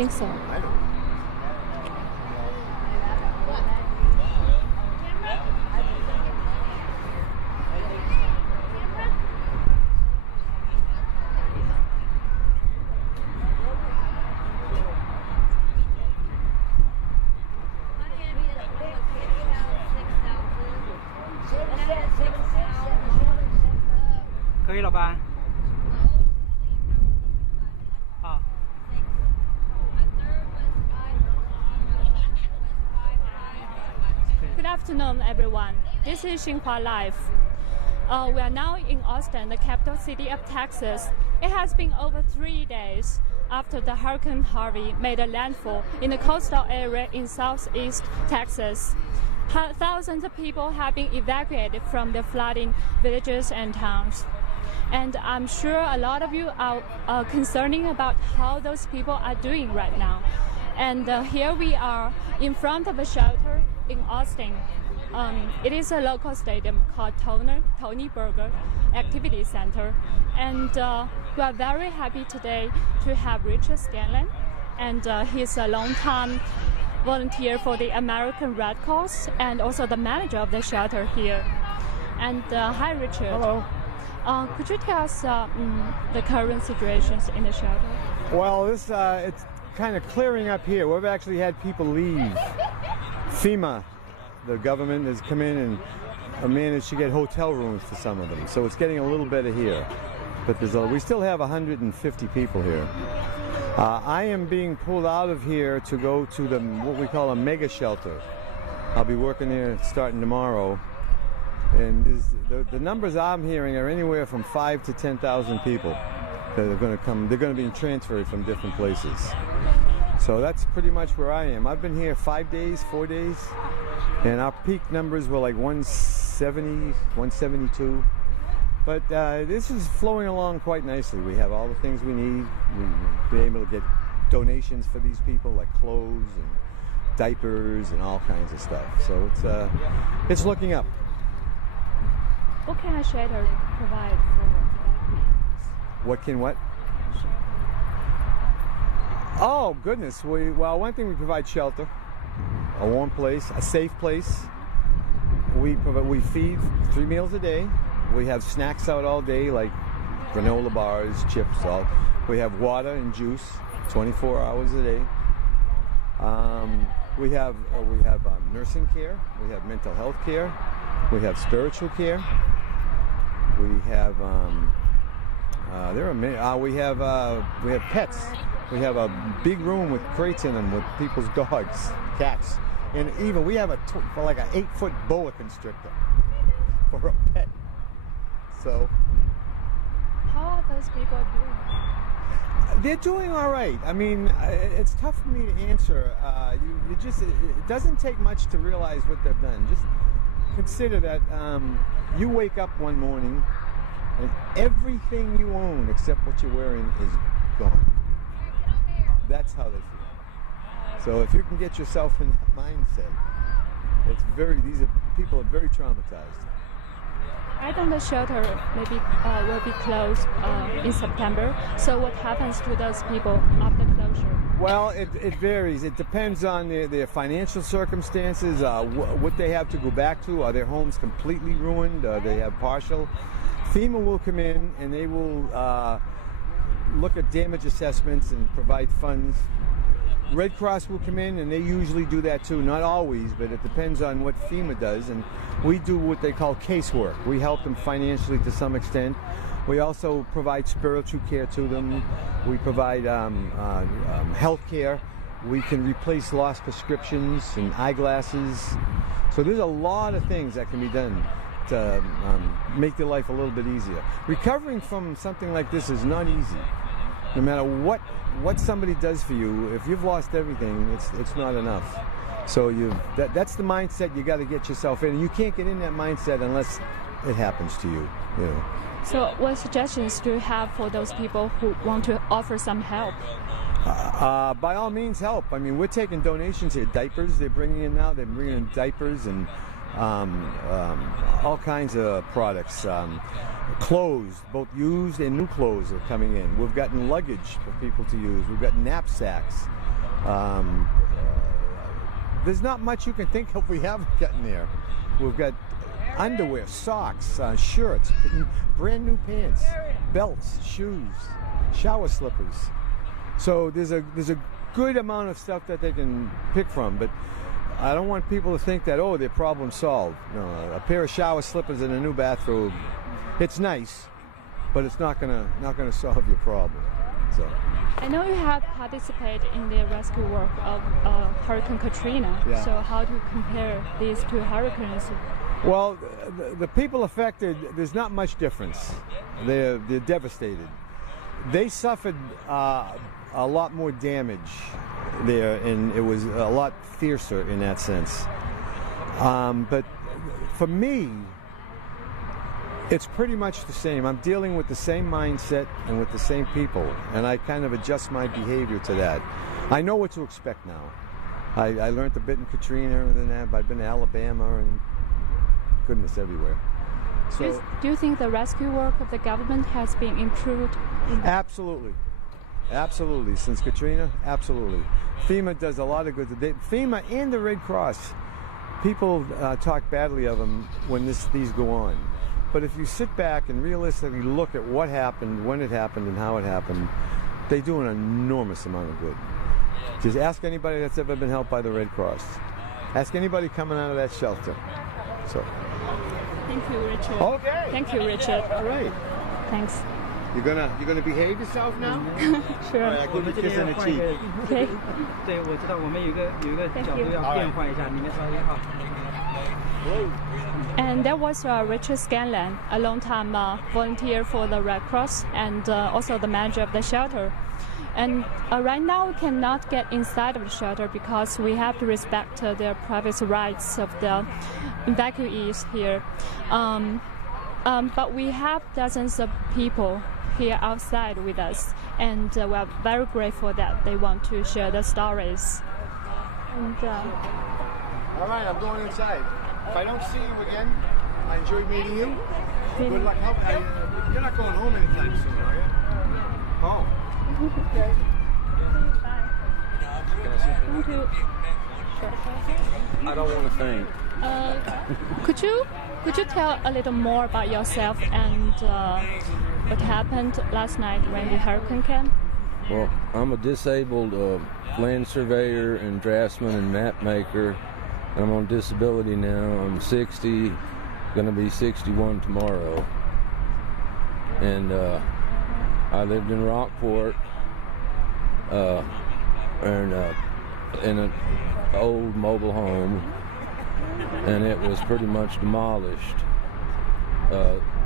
think so. I don't. Good afternoon, everyone. This is Xinhua Live. We are now in Austin, the capital city of Texas. It has been over 3 days after the Hurricane Harvey made a landfall in the coastal area in southeast Texas. Thousands of people have been evacuated from the flooding villages and towns. And I'm sure a lot of you are concerning about how those people are doing right now. And here we are in front of a shelter in Austin. It is a local stadium called Tony Berger Activity Center. And we are very happy today to have Richard Scanlon. And he's a long-time volunteer for the American Red Cross and also the manager of the shelter here. And hi, Richard. Hello. Could you tell us the current situations in the shelter? Well, it's kind of clearing up here. We've actually had people leave. FEMA, the government, has come in and managed to get hotel rooms for some of them. So it's getting a little better here. But we still have 150 people here. I am being pulled out of here to go to what we call a mega shelter. I'll be working there starting tomorrow. And the numbers I'm hearing are anywhere from 5,000 to 10,000 people that are going to come. They're going to be transferred from different places. So that's pretty much where I am. I've been here 4 days, and our peak numbers were like 170, 172. But this is flowing along quite nicely. We have all the things we need. We've been able to get donations for these people, like clothes and diapers and all kinds of stuff. So it's looking up. What kind of shelter provide for evacuees? What can what? Oh, goodness. Well, one thing, we provide shelter, a warm place, a safe place. We feed 3 meals a day. We have snacks out all day, like granola bars, chips, all. We have water and juice 24 hours a day. We have nursing care. We have mental health care. We have spiritual care. We have we have pets. We have a big room with crates in them with people's dogs, cats, and even we have like an 8-foot boa constrictor for a pet. So how are those people doing? They're doing all right. I mean, it's tough for me to answer. It doesn't take much to realize what they've done. Just consider that you wake up one morning and everything you own except what you're wearing is gone. That's how they feel. So if you can get yourself in that mindset, these people are very traumatized. I think the shelter maybe will be closed in September. So what happens to those people after closure? Well, it varies. It depends on their financial circumstances, what they have to go back to. Are their homes completely ruined? They have partial? FEMA will come in and they will look at damage assessments and provide funds. Red Cross will come in and they usually do that too. Not always, but it depends on what FEMA does. And we do what they call casework. We help them financially to some extent. We also provide spiritual care to them. We provide health care. We can replace lost prescriptions and eyeglasses. So there's a lot of things that can be done to make their life a little bit easier. Recovering from something like this is not easy. No matter what somebody does for you, if you've lost everything, it's not enough. So that's the mindset you got to get yourself in. And you can't get in that mindset unless it happens to you. You know. So what suggestions do you have for those people who want to offer some help? By all means, help. I mean, we're taking donations here. Diapers, they're bringing in now. They're bringing in diapers and all kinds of products. Clothes, both used and new clothes are coming in. We've gotten luggage for people to use. We've got knapsacks. There's not much you can think of we haven't gotten there. We've got underwear, socks, shirts, brand new pants, belts, shoes, shower slippers. So there's a good amount of stuff that they can pick from, but I don't want people to think that, oh, their problem solved. No, a pair of shower slippers and a new bathrobe, it's nice, but it's not gonna solve your problem. So. I know you have participated in the rescue work of Hurricane Katrina. Yeah. So how do you compare these two hurricanes? Well, the people affected, there's not much difference. They're devastated. They suffered a lot more damage there, and it was a lot fiercer in that sense. But for me, it's pretty much the same. I'm dealing with the same mindset and with the same people, and I kind of adjust my behavior to that. I know what to expect now. I learned a bit in Katrina, and then I've been to Alabama and goodness everywhere. So, do you think the rescue work of the government has been improved? Absolutely. Absolutely. Since Katrina, absolutely. FEMA does a lot of good. FEMA and the Red Cross, people talk badly of them when these go on. But if you sit back and realistically look at what happened, when it happened, and how it happened, they do an enormous amount of good. Just ask anybody that's ever been helped by the Red Cross. Ask anybody coming out of that shelter. So. Thank you, Richard. Okay. Thank you, Richard. All right. Thanks. You're gonna behave yourself now? Sure. All right, I'll give you a kiss on the cheek. Okay. 对，我知道我们有一个角度要变换一下，你们稍微好。 And there was Richard Scanlon, a long-time volunteer for the Red Cross and also the manager of the shelter. And right now we cannot get inside of the shelter because we have to respect the privacy rights of the evacuees here. But we have dozens of people here outside with us, and we are very grateful that they want to share their stories. And, All right, I'm going inside. If I don't see you again, I enjoyed meeting you. Good luck. You're not going home anytime soon, are you? Oh. Okay. Thank you. I don't want to think. Could you tell a little more about yourself and what happened last night when the hurricane came? Well, I'm a disabled land surveyor and draftsman and map maker. I'm on disability now. I'm 60, going to be 61 tomorrow. And I lived in Rockport in an old mobile home, and it was pretty much demolished.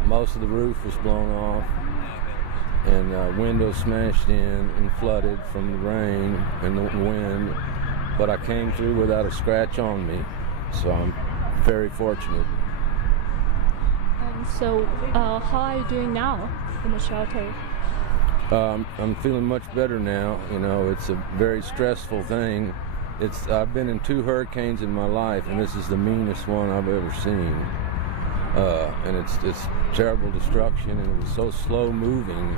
Most of the roof was blown off, and windows smashed in and flooded from the rain and the wind. But I came through without a scratch on me, so I'm very fortunate. So how are you doing now in the shelter? I'm feeling much better now. You know, it's a very stressful thing. I've been in 2 hurricanes in my life, and this is the meanest one I've ever seen. And it's terrible destruction, and it was so slow moving,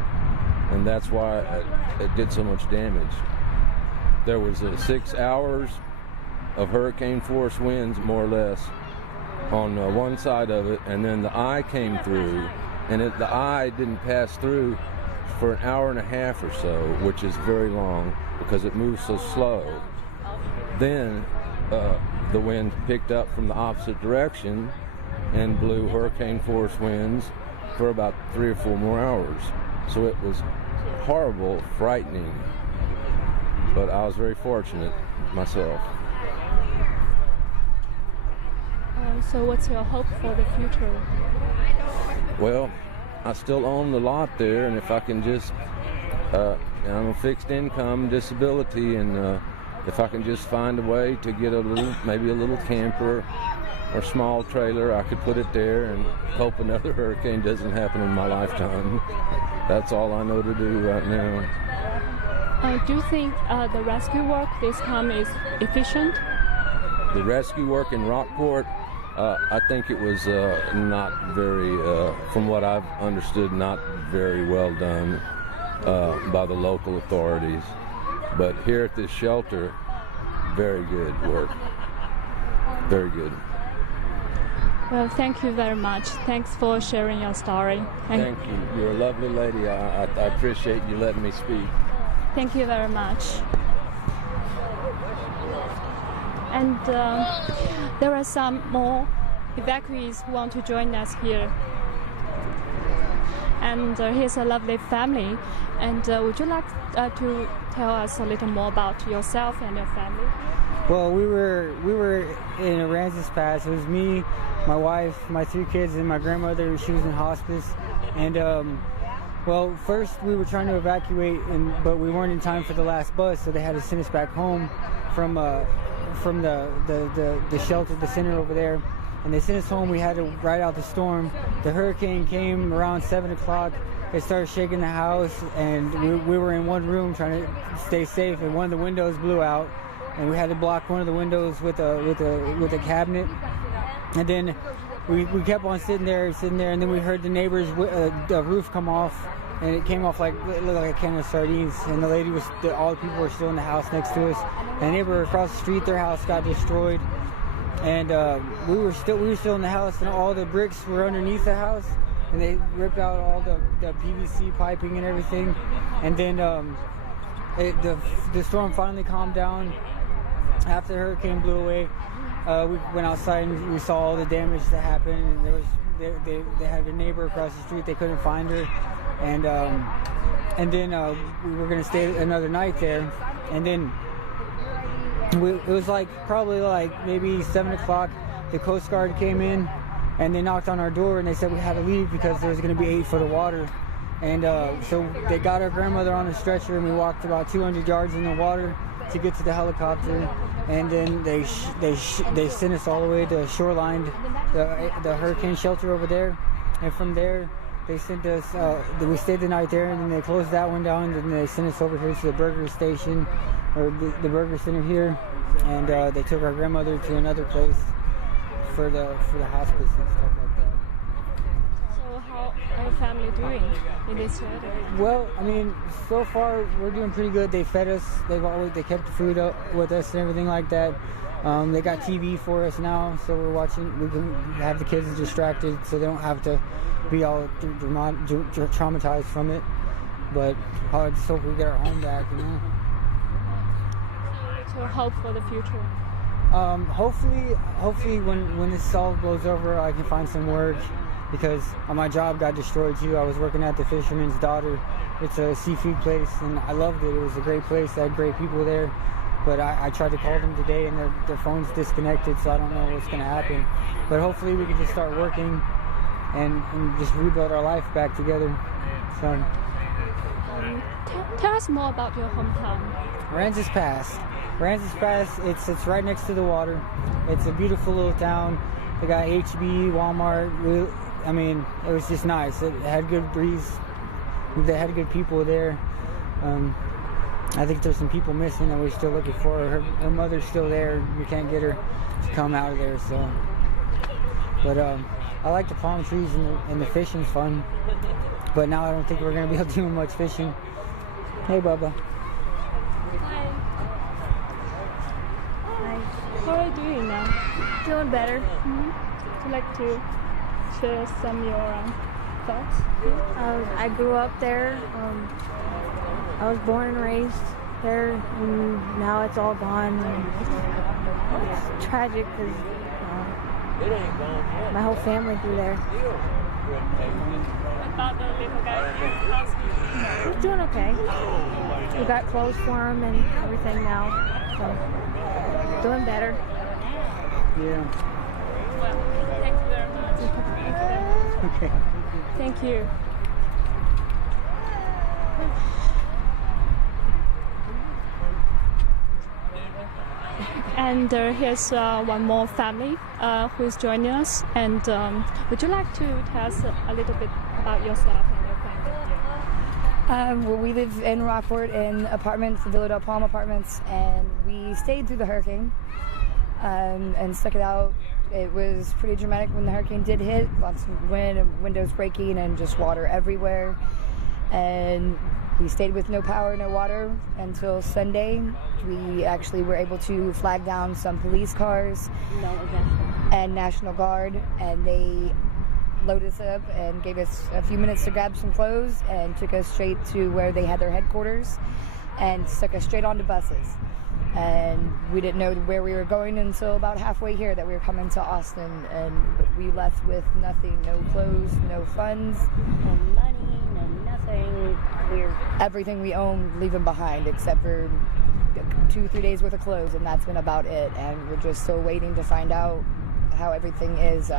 and that's why it did so much damage. There was 6 hours of hurricane force winds, more or less, on one side of it, and then the eye came through, and the eye didn't pass through for an hour and a half or so, which is very long because it moves so slow. Then the wind picked up from the opposite direction and blew hurricane force winds for about 3 or 4 more hours. So it was horrible, frightening. But I was very fortunate myself. So what's your hope for the future? Well, I still own the lot there, and if I can just, I'm a fixed income disability, and if I can just find a way to get maybe a little camper or small trailer, I could put it there and hope another hurricane doesn't happen in my lifetime. That's all I know to do right now. Do you think the rescue work this time is efficient? The rescue work in Rockport, I think it was not very, from what I've understood, not very well done by the local authorities. But here at this shelter, very good work. Very good. Well, thank you very much. Thanks for sharing your story. Thank you. You're a lovely lady. I appreciate you letting me speak. Thank you very much. And there are some more evacuees who want to join us here. And here's a lovely family. And would you like to tell us a little more about yourself and your family? Well, we were in Aransas Pass. It was me, my wife, my 3 kids, and my grandmother. She was in hospice. And well, first we were trying to evacuate, but we weren't in time for the last bus, so they had to send us back home from the shelter, the center over there. And they sent us home. We had to ride out the storm. The hurricane came around 7 o'clock. It started shaking the house, and we were in one room trying to stay safe, and one of the windows blew out, and we had to block one of the windows with a cabinet. And then we kept on sitting there, and then we heard the neighbor's roof come off, and it came off it looked like a can of sardines. And all the people were still in the house next to us. And the neighbor across the street, their house got destroyed. And we were still in the house, and all the bricks were underneath the house, and they ripped out all the PVC piping and everything. And then the storm finally calmed down after the hurricane blew away. We went outside and we saw all the damage that happened. And they had a neighbor across the street. They couldn't find her, and then we were gonna stay another night there, and then. It was probably maybe 7 o'clock. The Coast Guard came in and they knocked on our door, and they said we had to leave because there was going to be 8 foot of water. And so they got our grandmother on a stretcher, and we walked about 200 yards in the water to get to the helicopter. And then they sent us all the way to Shoreline, the hurricane shelter over there. And from there, they sent us. We stayed the night there, and then they closed that one down. And they sent us over here to the burger station, or the burger center here, and they took our grandmother to another place for the hospice and stuff like that. So how are your family doing in this shelter? Well, I mean, so far we're doing pretty good. They fed us. They kept the food up with us and everything like that. They got TV for us now, so we're watching. We can have the kids distracted, so they don't have to be all traumatized from it. But I just hope we get our home back, you know. So hope for the future. Hopefully when this all blows over, I can find some work, because my job got destroyed too. I was working at the Fisherman's Daughter. It's a seafood place, and I loved it. It was a great place. I had great people there. But I tried to call them today, and their phone's disconnected, so I don't know what's going to happen. But hopefully we can just start working and just rebuild our life back together. So. Tell us more about your hometown. Aransas Pass. Aransas Pass, it's right next to the water. It's a beautiful little town. They got HB, Walmart. I mean, it was just nice. It had good breeze. They had good people there. I think there's some people missing that we're still looking for. Her mother's still there. We can't get her to come out of there. So, but I like the palm trees, and the fishing's fun. But now I don't think we're gonna be able to do much fishing. Hey, Bubba. Hi. Hi. How are you doing now? Feeling better. Mm-hmm. Would you like to share some of your thoughts? I grew up there. I was born and raised there, and now it's all gone. And it's tragic because my whole family grew there. What about the little guy? He's doing okay. We got clothes for him and everything now, so doing better. Yeah. Well, thank you very much. Okay. Thank you. And here's one more family who is joining us. And would you like to tell us a little bit about yourself and your family? Well, we live in Rockport in apartments, the Villa del Palm apartments, and we stayed through the hurricane and stuck it out. It was pretty dramatic when the hurricane did hit. Lots of wind and windows breaking and just water everywhere. And We stayed with no power, no water until Sunday. We actually were able to flag down some police cars and National Guard, and they loaded us up and gave us a few minutes to grab some clothes and took us straight to where they had their headquarters and took us straight onto buses. And we didn't know where we were going until about halfway here that we were coming to Austin, and we left with nothing, no clothes, no funds, no money, no nothing. Everything we own leaving behind except for 2-3 days worth of clothes, and that's been about it. And we're just still waiting to find out how everything is.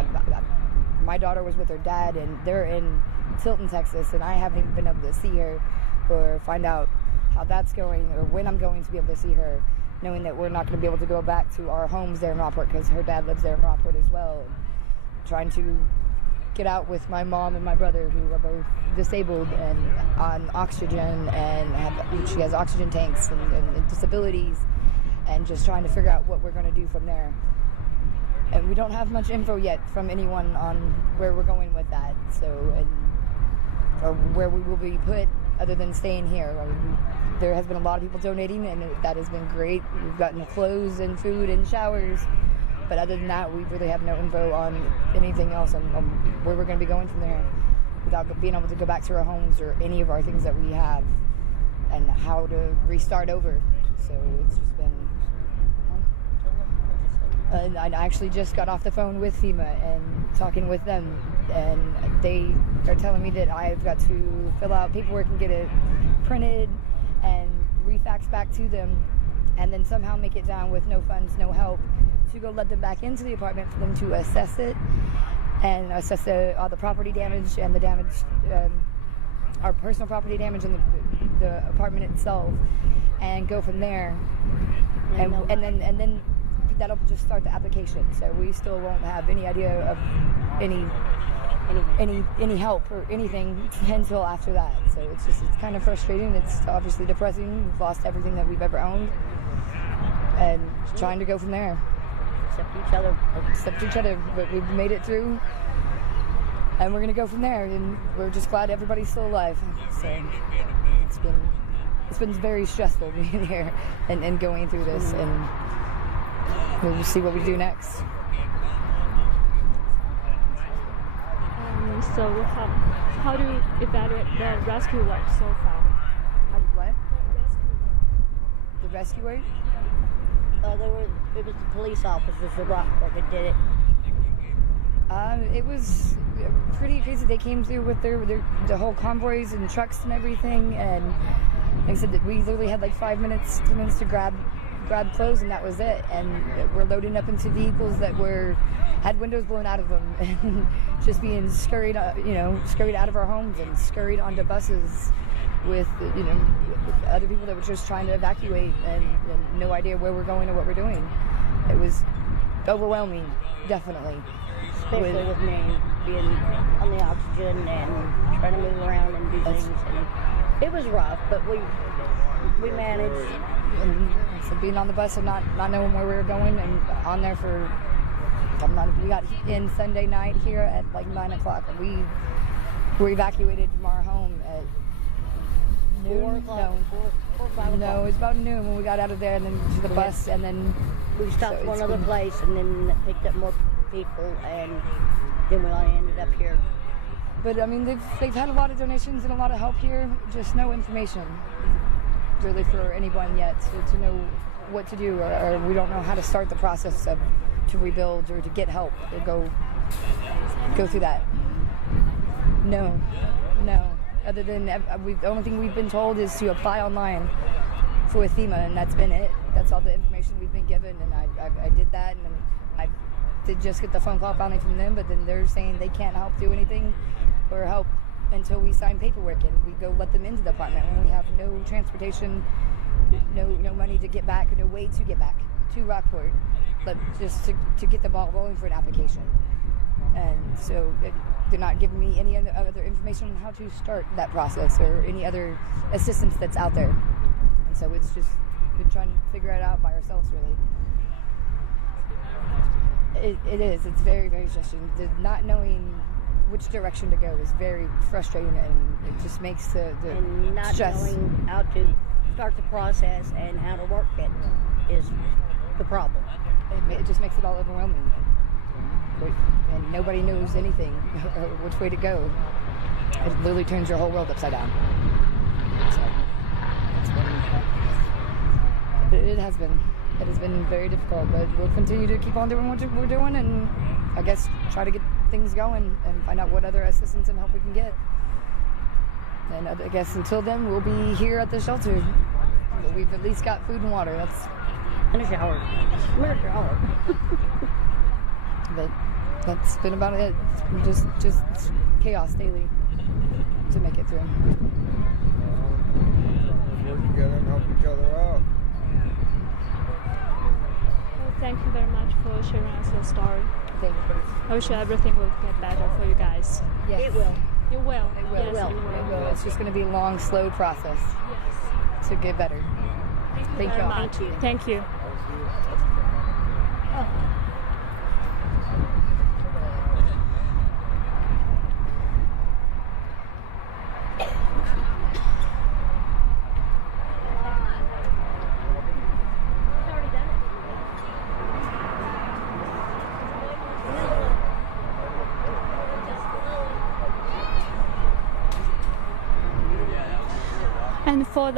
My daughter was with her dad, and they're in Tilton, Texas, and I haven't even been able to see her or find out how that's going or when I'm going to be able to see her, knowing that we're not going to be able to go back to our homes there in Rockport because her dad lives there in Rockport as well. And trying to get out with my mom and my brother, who are both disabled and on oxygen, and she has oxygen tanks and disabilities, and just trying to figure out what we're going to do from there. And we don't have much info yet from anyone on where we're going with that, or where we will be put other than staying here. There has been a lot of people donating, and that has been great. We've gotten clothes and food and showers, but other than that, we really have no info on anything else on where we're going to be going from there, without being able to go back to our homes or any of our things that we have, and how to restart over. So it's just been... And I actually just got off the phone with FEMA and talking with them, and they are telling me that I've got to fill out paperwork and get it printed and refax back to them, and then somehow make it down with no funds, no help, to go let them back into the apartment for them to assess it and assess all the property damage and the damage, our personal property damage in the apartment itself, and go from there. And then that'll just start the application. So we still won't have any idea of any help or anything until after that. So it's kind of frustrating. It's obviously depressing. We've lost everything that we've ever owned, and trying to go from there. Except each other. But we've made it through, and we're gonna go from there. And we're just glad everybody's still alive. So it's been very stressful being here and going through this, and we'll see what we do next. So how do you evaluate the rescue work so far? How did what? The rescue work? It was the police officers from Rockport that did it. It was pretty crazy. They came through with the whole convoys and trucks and everything, and like I said, that we literally had like 5 minutes to grab clothes, and that was it. And we're loading up into vehicles that had windows blown out of them, and just being scurried out of our homes and scurried onto buses with other people that were just trying to evacuate, and no idea where we're going or what we're doing. It was overwhelming, definitely. Especially with me being on the oxygen and trying to move around and do things. And it was rough, but we managed. And so being on the bus and not knowing where we were going, and on there for, we got in Sunday night here at like 9 o'clock, and we were evacuated from our home at noon. 4 o'clock. No, 4 or 5 o'clock. No, it was about noon when we got out of there, and then to the bus, and then we stopped one other place, and then picked up more people, and then we all ended up here. But I mean, they've had a lot of donations and a lot of help here, just no information really for anyone yet to know what to do, or we don't know how to start the process to rebuild or to get help or go through that. No. Other than the only thing we've been told is to apply online with FEMA, and that's been it. That's all the information we've been given, and I did that, and I did just get the phone call finally from them, but then they're saying they can't help do anything or help until we sign paperwork and we go let them into the apartment, when we have no transportation, no money to get back, no way to get back to Rockport, but just to get the ball rolling for an application. And so they're not giving me any other information on how to start that process or any other assistance that's out there. And so it's just been trying to figure it out by ourselves, really. It is. It's very, very stressful. Not knowing which direction to go is very frustrating, and it just makes the And not stress. knowing how to start the process and how to work it is the problem. It just makes it all overwhelming. And nobody knows anything or which way to go. It literally turns your whole world upside down. So, it has been. It has been very difficult, but we'll continue to keep on doing what we're doing, and I guess try to get things going and find out what other assistance and help we can get. And I guess until then, we'll be here at the shelter. We've at least got food and water. And a shower. But that's been about it. Just chaos daily to make it through. Work together and help each other out. Well, thank you very much for sharing us your story. Thank you. I wish everything will get better for you guys. Yes. It will. It will. It will. Yes, it will. It will. It's just going to be a long, slow process Yes. to get better. Thank you Very all. much. Thank you. And for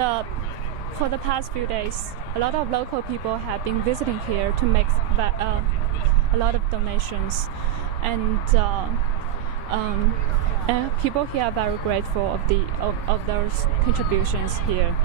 the past few days, a lot of local people have been visiting here to make a lot of donations, and people here are very grateful of those contributions here.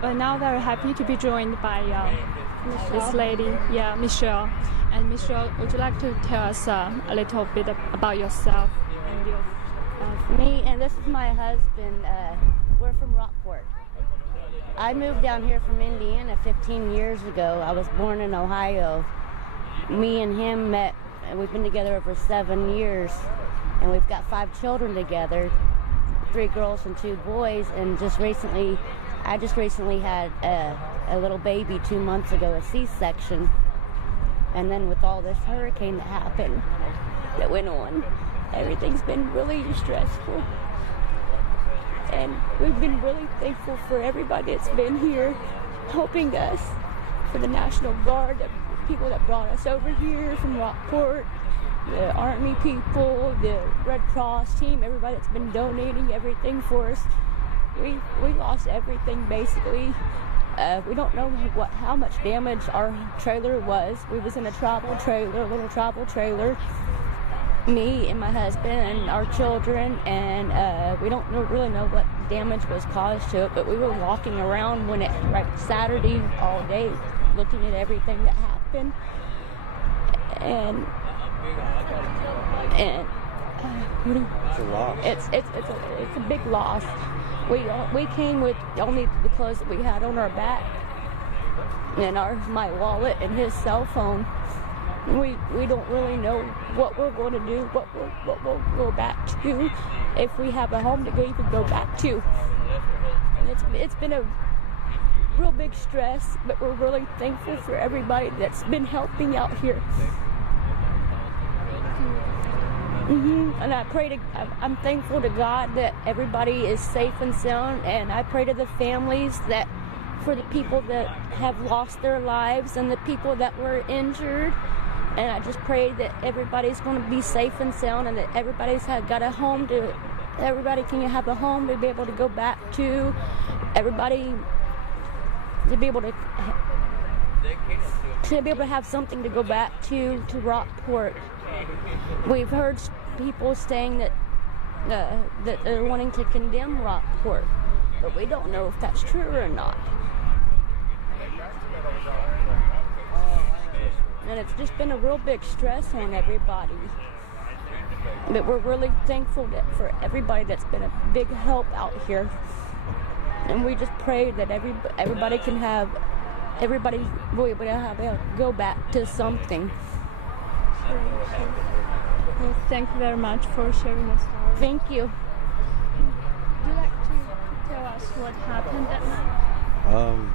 And now very happy to be joined by this lady, Michelle. And Michelle, would you like to tell us a little bit about yourself and your Me and this is my husband. We're from Rockport. I moved down here from Indiana 15 years ago. I was born in Ohio. Me and him met, and we've been together over 7 years, and we've got 5 children together, 3 girls and 2 boys. And I just recently had a little baby 2 months ago, a C-section. And then with all this hurricane that happened, that went on, everything's been really stressful. And we've been really thankful for everybody that's been here helping us, for the National Guard, the people that brought us over here from Rockport, the Army people, the Red Cross team, everybody that's been donating everything for us. We lost everything basically. We don't know how much damage our trailer was. We was in a little travel trailer, me and my husband and our children, and we don't really know what damage was caused to it, but we were walking around Saturday all day looking at everything that happened, and It's a loss. it's a big loss. We came with only the clothes that we had on our back, and my wallet and his cell phone. We don't really know what we're going to do, what we'll go back to, if we have a home to even go back to. And it's been a real big stress, but we're really thankful for everybody that's been helping out here. And I'm thankful to God that everybody is safe and sound, and I pray to the families for the people that have lost their lives and the people that were injured, and I just pray that everybody's going to be safe and sound, and that everybody's got a home everybody can have a home to be able to go back to, everybody to be able to have something to go back to Rockport. We've heard people saying that that they're wanting to condemn Rockport, but we don't know if that's true or not. And it's just been a real big stress on everybody. But we're really thankful for everybody that's been a big help out here. And we just pray that everybody can have, everybody will be able to go back to something. Well, thank you very much for sharing your story. Thank you. Would you like to tell us what happened that night?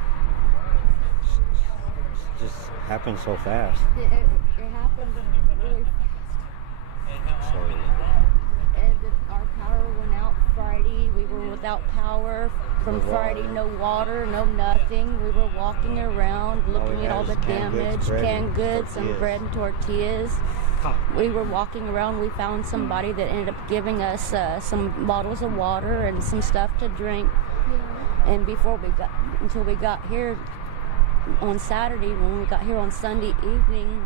It just happened so fast. It happened really fast. So And our power went out Friday. We were without power from Friday. No water, no nothing. We were walking around looking at all the damage, canned goods, and bread and tortillas. We were walking around. We found somebody that ended up giving us some bottles of water and some stuff to drink. Yeah. And until we got here on Saturday, when we got here on Sunday evening,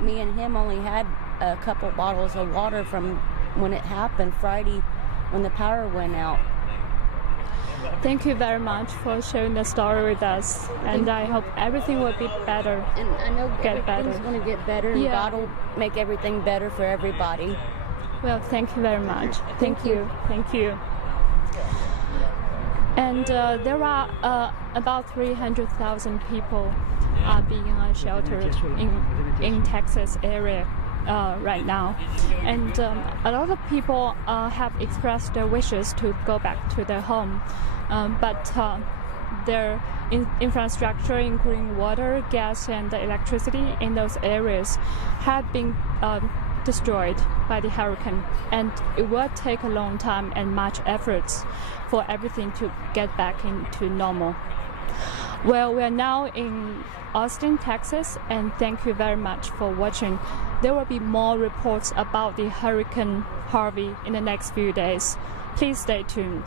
me and him only had a couple bottles of water from when it happened Friday when the power went out. Thank you very much for sharing the story with us, and I hope everything will be better. And I know everything's going to get better, and Yeah. God will make everything better for everybody. Well, thank you very much. Thank you. Thank you. And there are about 300,000 people being sheltered in Texas area right now, and a lot of people have expressed their wishes to go back to their home, but their infrastructure, including water, gas, and electricity in those areas, have been destroyed by the hurricane, and it will take a long time and much efforts for everything to get back into normal. Well, we are now in Austin, Texas, and thank you very much for watching. There will be more reports about the Hurricane Harvey in the next few days. Please stay tuned.